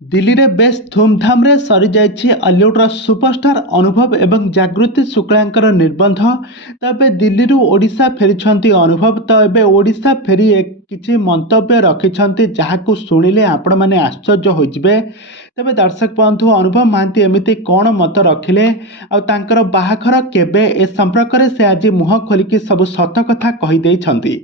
दिल्ली रे बेस धूमधाम रे सरी जाइछि हॉलीवुड सुपरस्टार अनुभव एवं जागृति शुक्लांकर निर्बंध। तबे दिल्ली रु ओडिशा फेरिछंती अनुभव। तो एबे ओडिशा फेरी किछि मंतव्य रखिछंती जहाकु सुनिले आपण माने आश्चर्य होइजिबे। तबे दर्शक बंधु अनुभव महांती एमिति कौन मत रखिले आ तांकर बाहाघर केबे ए संपर्क रे से आज मुह खोलिकी सब सत कथा कहि देइछंती।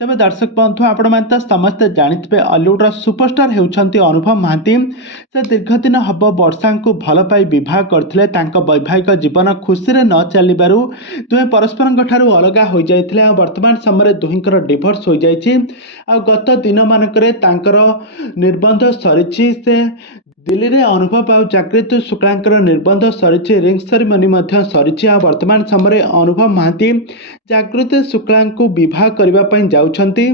तबे दर्शक बंधु आपण माने त समस्त जानिथिबे हॉलीवुड सुपरस्टार हेउछंती अनुभव महांती। से दीर्घ दिन हम वर्षा को भल पाई बह करते वैवाहिक जीवन खुशी न चलू दुहे परस्पर अलग हो जाते। वर्तमान समय दुहींकर डिवोर्स हो जाइए। गत दिन मानक निर्बंध सरी से दिल्ली रे अनुभव आ जागृति शुक्लांकर निर्बंध सरी रिंग सेरेमनी सरी। वर्तमान समय अनुभव महांती जागृति शुक्ला को विवाह करने जाउछंती।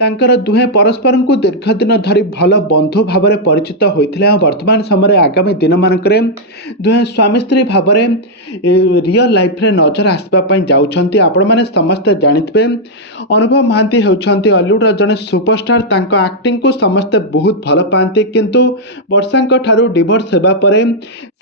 तांकर दुहे परस्पर को दीर्घ दिन धरी भल बंधु भाव में परिचित होते। वर्तमान समय आगामी दिन मानक दुहे स्वामी स्त्री भाव में रियल लाइफ रे नजर आसवाई जाउछंती। आपण माने समस्त जानिथिबे अनुभव महांती हेउछंती हॉलीवुड जने सुपरस्टार। तांको एक्टिंग को समस्ते बहुत भल पाती, किंतु वर्षा ठारू डिवोर्स हेबा परे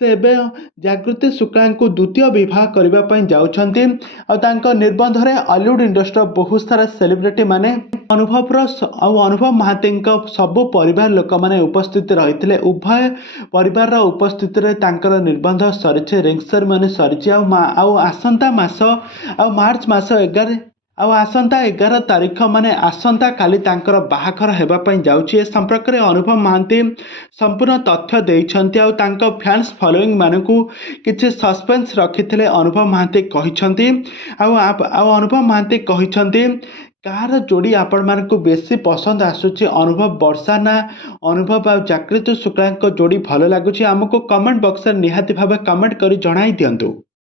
से एबे जागृति शुक्ला को द्वितीय विवाह करने जाउछंती। आ तांको निर्बंध रे हॉलीवुड इंडस्ट्री बहुत सारा सेलिब्रिटी माने अनुभव महांती सबु परिवार लोक मैंने उपस्थित रही। उभय परिवार उपस्थित निर्बंध सरी रिंग सेरेमनी सरी। आसंता मास मार्च मास 11 तारीख माने आसंता काली तांकर बाहाघर हेबापई जाउछि। ए संपर्क में अनुभव महांती संपूर्ण तथ्य देइछंती। आ तांको फैंस फॉलोइंग मानकू किछि सस्पेंस रखिथिले अनुभव महांती कहिछंती। अनुभव महांती कहिछंती कार जोड़ी आपण मानकू बेसी पसंद आसुची अनुभव वर्षा ना अनुभव आ जागृति शुक्ला जोड़ी भल लगुच। आमको कमेंट बॉक्स निहाती भाव कमेंट करी जणाई दियंतु।